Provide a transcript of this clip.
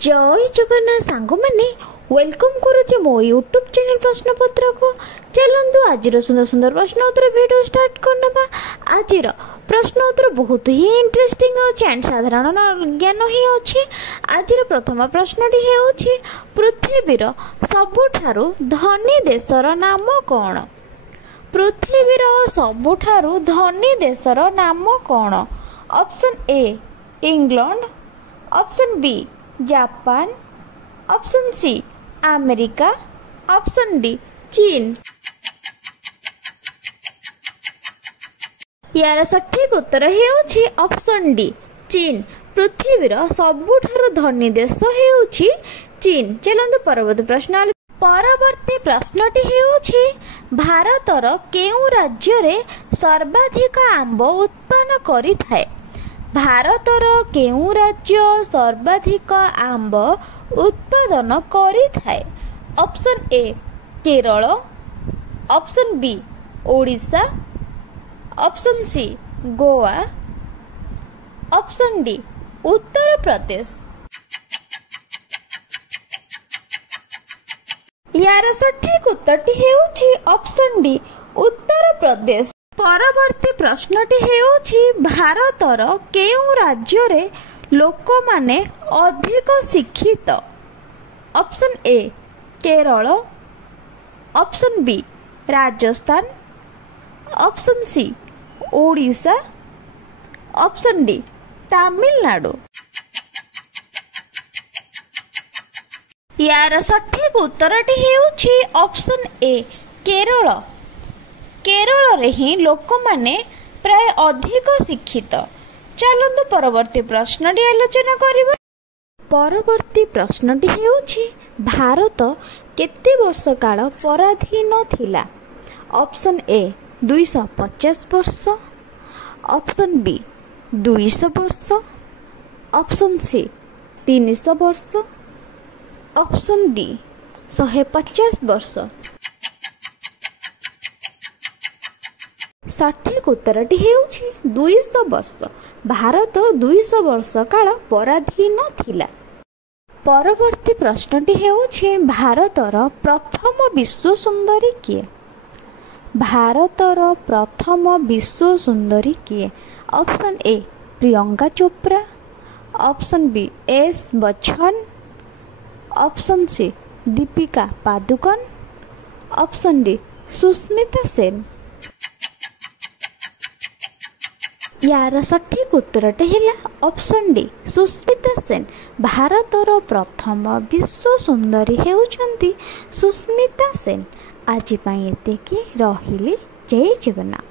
जय जगन्नाथ सांग मैंने वेलकम करुचे मो यूट्यूब चैनल प्रश्नपत्र को। चलतु आज सुंदर सुंदर प्रश्न उत्तर वीडियो स्टार्ट करना। आज प्रश्न उत्तर बहुत ही इंटरेस्टिंग एंड साधारण ज्ञान ही अच्छे। आज प्रथम प्रश्नटी है पृथ्वीर सबुठारु धनी देशर नाम कौन? पृथ्वीर सबुठारु धनी देशर नाम कौन? Option A England, option B Japan, option C America, option D चीन। यार सठिक उत्तर है ऑप्शन डी चीन। पृथ्वीर सबुठारु धनी देश है चीन। चलतु परवर्ती प्रश्न। परवर्ती प्रश्नटी है भारतर केउ राज्य रे सर्वाधिक आंब उत्पन्न करिथाए? भारतर केउ राज्य सर्वाधिक आंब उत्पादन करिथाए? Option A Kerala, option B Odisha, option C Goa, option D Uttar Pradesh. यार सठिक उत्तरटी है ऑप्शन डी उत्तर प्रदेश। परवर्ती प्रश्नटी है भारतर केउ राज्य रे लोक माने अधिक शिक्षित? Option A Kerala, option B Rajasthan, option C Odisha, option D Tamil Nadu. यार सठिक उत्तरटी है ऑप्शन ए केरल। केरल रे ही लोक माने प्राय अधिक शिक्षित। चलतु परवर्ती प्रश्नटी आलोचना करिबा। परवर्ती प्रश्नटी है भारत केते वर्ष काल पराधीन थिला? ऑप्शन ए 250 वर्ष, ऑप्शन बी 200 वर्ष, ऑप्शन सी 300 वर्ष, ऑप्शन डी 150 वर्ष। सठिक उत्तरटी है 200 वर्ष। भारत 200 वर्ष काल पराधीन थिला। परवर्ती प्रश्नटी है भारतर प्रथम विश्व सुंदरी किए? भारतर प्रथम विश्व सुंदरी किए? Option A Priyanka Chopra, option B S Bachchan, option C Deepika Padukone, option D Sushmita Sen. यार सठिक उत्तरटे है ऑप्शन डी सुष्मिता सेन। भारतर प्रथम विश्व सुंदरी हेउचंती सुष्मिता सेन। आज एतिकी रहिली। जय जगन्नाथ।